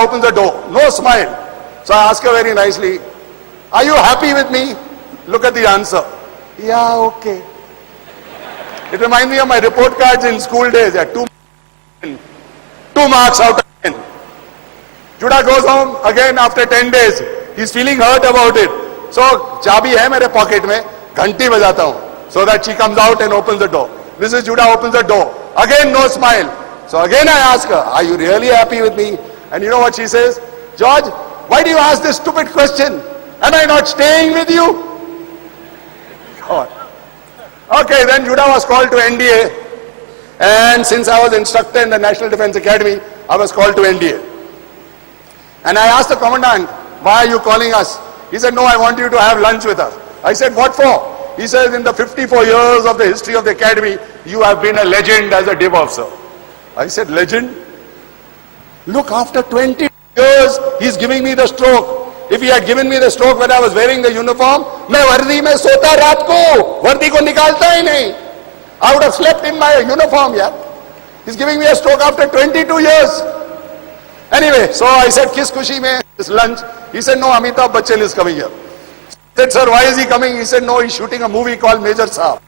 opens the door, no smile. So I ask her very nicely, are you happy with me? Look at the answer. Yeah, okay. It reminds me of my report cards in school days. Yeah, 2 marks out of 10. Juda goes home again after 10 days. He's feeling hurt about it. So, chabi hai mere pocket mein, ghanti bajata hu. So that she comes out and opens the door. Mrs. Juda opens the door. Again, no smile. So again I ask her, are you really happy with me? And you know what she says? George, why do you ask this stupid question? Am I not staying with you? God. Okay, then Juda was called to NDA. And since I was instructor in the National Defense Academy, I was called to NDA. And I asked the commandant, why are you calling us? He said, no, I want you to have lunch with us. I said, what for? He says, in the 54 years of the history of the academy, you have been a legend as a div officer. I said, legend? Look, after 20 years, he's giving me the stroke. If he had given me the stroke when I was wearing the uniform, मैं वर्दी में सोता रात को, वर्दी को निकालता ही नहीं. I would have slept in my uniform, yeah. He's giving me a stroke after 22 years. Anyway, so I said, किस खुशी में this lunch? He said, no, Amitabh Bachchan is coming here. I said, sir, why is he coming? He said, no, he's shooting a movie called Major Saab.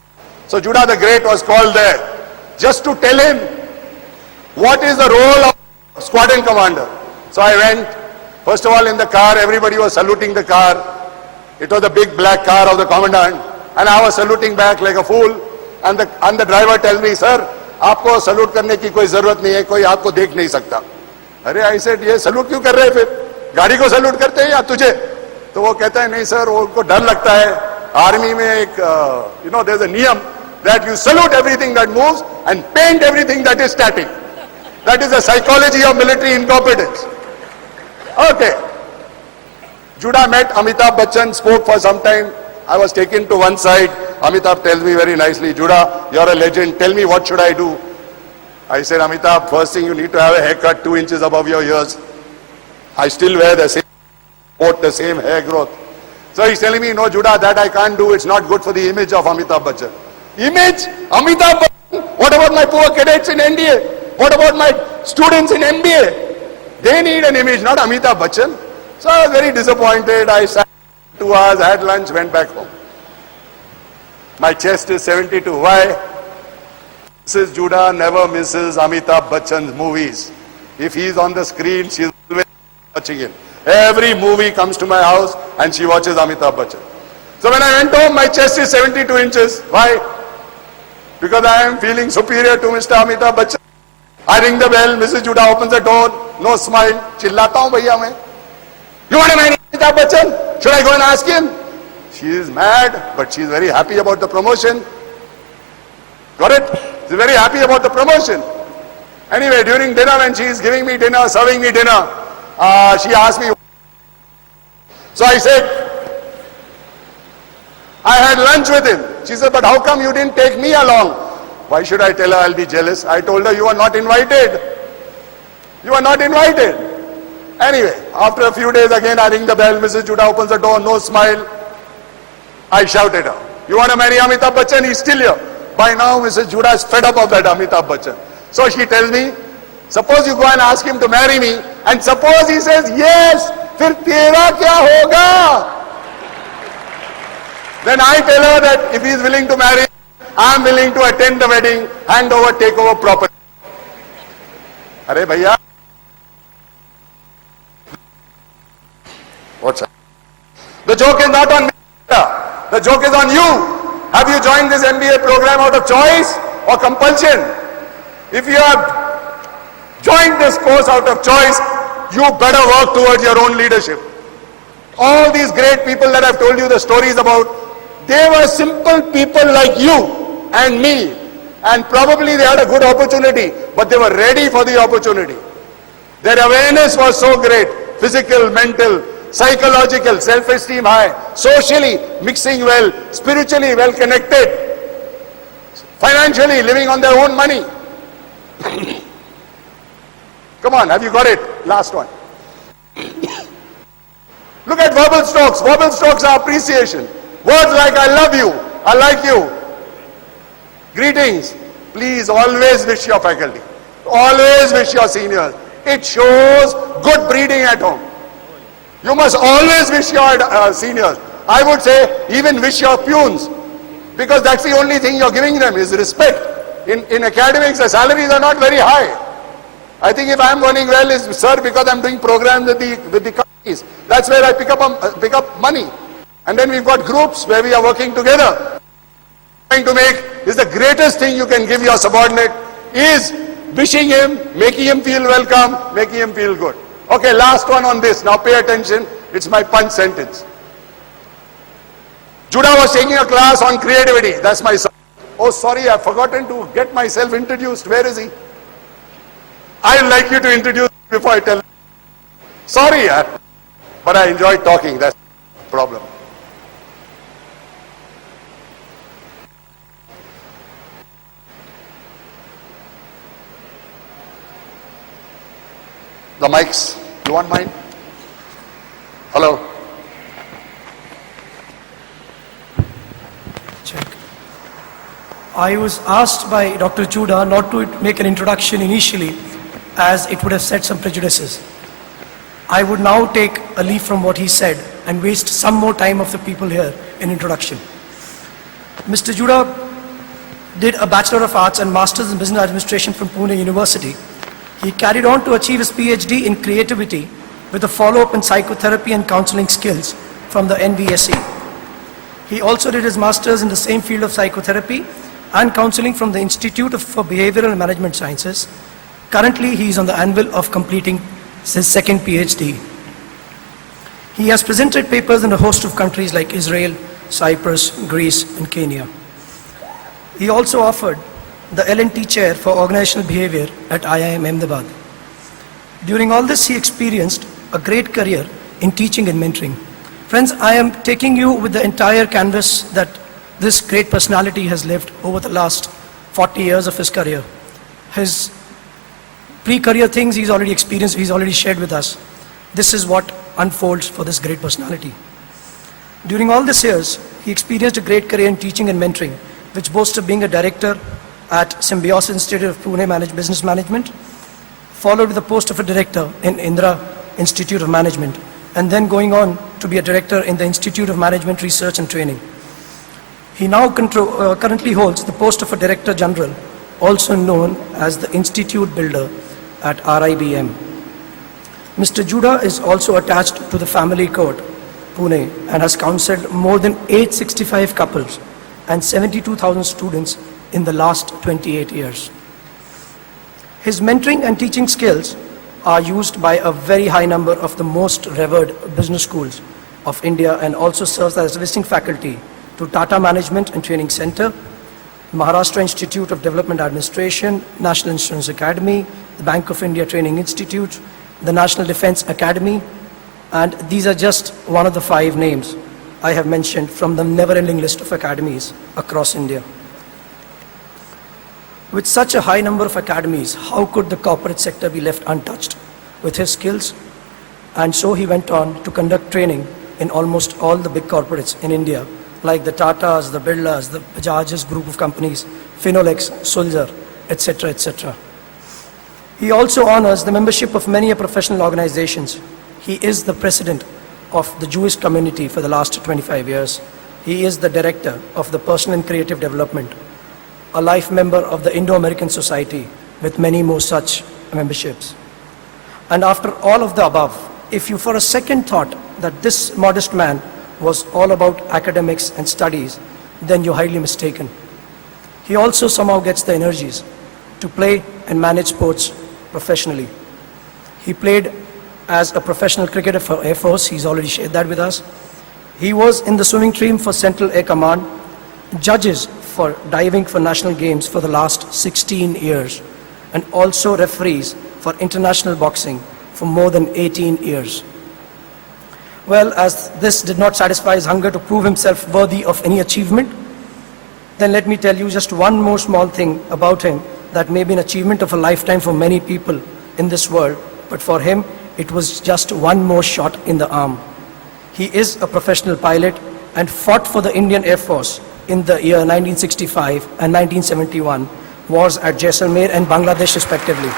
So Juda the Great was called there just to tell him what is the role of squadron commander. So I went. First of all, in the car, everybody was saluting the car. It was the big black car of the commandant. And I was saluting back like a fool. And the driver tells me, sir, आपको salute करने की कोई जरूरत नहीं है, कोई आपको देख नहीं सकता. अरे I said, ये salute क्यों कर रहे हैं फिर? गाड़ी को salute करते हैं या तुझे? तो वो कहता है, नहीं सर, वो उनको डर लगता है. आर्मी में एक, there's a niyam that you salute everything that moves and paint everything that is static. That is the psychology of military incompetence. Okay. Juda met Amitabh Bachchan, spoke for some time. I was taken to one side. Amitabh tells me very nicely, Juda, you're a legend. Tell me, what should I do? I said, Amitabh, first thing you need to have a haircut 2 inches above your ears. I still wear the same coat, the same hair growth. So he's telling me, no, Juda, that I can't do. It's not good for the image of Amitabh Bachchan. Image? Amitabh Bachchan? What about my poor cadets in NDA? What about my students in MBA? They need an image, not Amitabh Bachchan. So I was very disappointed. I sat 2 hours, had lunch, went back home. My chest is 72. Why? Mrs. Juda never misses Amitabh Bachchan's movies. If he's on the screen, she's always watching him. Every movie comes to my house and she watches Amitabh Bachchan. So when I went home, my chest is 72 inches. Why? Because I am feeling superior to Mr. Amitabh Bachchan. I ring the bell, Mrs. Juda opens the door, no smile. Chillata hu bhaiya main. You want to marry Amitabh Bachchan? Should I go and ask him? She is mad, but she is very happy about the promotion. Got it? She is very happy about the promotion. Anyway, during dinner, when she is giving me dinner, serving me dinner, she asked me. So I said, I had lunch with him. She said, but how come you didn't take me along? Why should I tell her I'll be jealous? I told her, you are not invited. You are not invited. Anyway, after a few days again, I ring the bell. Mrs. Juda opens the door, no smile. I shout at her, you want to marry Amitabh Bachchan? He's still here. By now, Mrs. Juda is fed up of that Amitabh Bachchan. So she tells me, suppose you go and ask him to marry me, and suppose he says, yes, फिर तेरा क्या होगा? Then I tell her that if he is willing to marry, I am willing to attend the wedding, hand over, take over property. Arey bhaiya. What's that? The joke is not on me. The joke is on you. Have you joined this MBA program out of choice or compulsion? If you have joined this course out of choice, you better work towards your own leadership. All these great people that I've told you the stories about, they were simple people like you and me, and probably they had a good opportunity, but they were ready for the opportunity. Their awareness was so great, physical, mental, psychological, self-esteem high, socially mixing well, spiritually well connected, financially living on their own money. Come on, have you got it? Last one. Look at verbal strokes. Verbal strokes are appreciation. Words like I love you, I like you. Greetings. Please always wish your faculty. Always wish your seniors. It shows good breeding at home. You must always wish your seniors. I would say even wish your peons, because that's the only thing you're giving them is respect. In academics, the salaries are not very high. I think if I'm earning well is, sir, because I'm doing programs with the companies. That's where I pick up money. And then we've got groups where we are working together. Trying to make is the greatest thing you can give your subordinate is wishing him, making him feel welcome, making him feel good. Okay, last one on this. Now pay attention. It's my punch sentence. Juda was taking a class on creativity. That's my son. Oh, sorry, I've forgotten to get myself introduced. Where is he? I'd like you to introduce before I tell you. Sorry, but I enjoyed talking. That's the problem. The mics. You want mine? Hello. Check. I was asked by Dr. Juda not to make an introduction initially, as it would have set some prejudices. I would now take a leaf from what he said and waste some more time of the people here in introduction. Mr. Juda did a Bachelor of Arts and Masters in Business Administration from Pune University. He carried on to achieve his PhD in creativity with a follow-up in psychotherapy and counseling skills from the NVSE. He also did his Masters in the same field of psychotherapy and counseling from the Institute for Behavioral and Management Sciences. Currently, he is on the anvil of completing his second PhD. He has presented papers in a host of countries like Israel, Cyprus, Greece, and Kenya. He also offered the L&T Chair for Organizational Behavior at IIM Ahmedabad. During all this, he experienced a great career in teaching and mentoring. Friends, I am taking you with the entire canvas that this great personality has lived over the last 40 years of his career. His pre-career things he's already experienced, he's already shared with us. This is what unfolds for this great personality. During all these years, he experienced a great career in teaching and mentoring, which boasts of being a director at Symbiosis Institute of Pune Business Management, followed with the post of a director in Indira Institute of Management, and then going on to be a director in the Institute of Management Research and Training. He now currently holds the post of a Director General, also known as the Institute Builder at RIBM. Mr. Juda is also attached to the Family Court, Pune, and has counseled more than 865 couples and 72,000 students in the last 28 years. His mentoring and teaching skills are used by a very high number of the most revered business schools of India, and also serves as visiting faculty to Tata Management and Training Center, Maharashtra Institute of Development Administration, National Insurance Academy, the Bank of India Training Institute, the National Defense Academy, and these are just one of the 5 names I have mentioned from the never-ending list of academies across India. With such a high number of academies, how could the corporate sector be left untouched with his skills? And so he went on to conduct training in almost all the big corporates in India, like the Tatas, the Birlas, the Bajaj's group of companies, Finolex, Sulzer, etc., etc. He also honors the membership of many professional organizations. He is the president of the Jewish community for the last 25 years. He is the director of the Personal and Creative Development, a life member of the Indo-American Society, with many more such memberships. And after all of the above, if you for a second thought that this modest man was all about academics and studies, then you're highly mistaken. He also somehow gets the energies to play and manage sports professionally. He played as a professional cricketer for Air Force. He's already shared that with us. He was in the swimming team for Central Air Command, judges for diving for national games for the last 16 years, and also referees for international boxing for more than 18 years. Well, as this did not satisfy his hunger to prove himself worthy of any achievement, then let me tell you just one more small thing about him that may be an achievement of a lifetime for many people in this world, but for him, it was just one more shot in the arm. He is a professional pilot and fought for the Indian Air Force in the year 1965 and 1971, wars at Jaisalmer and Bangladesh respectively.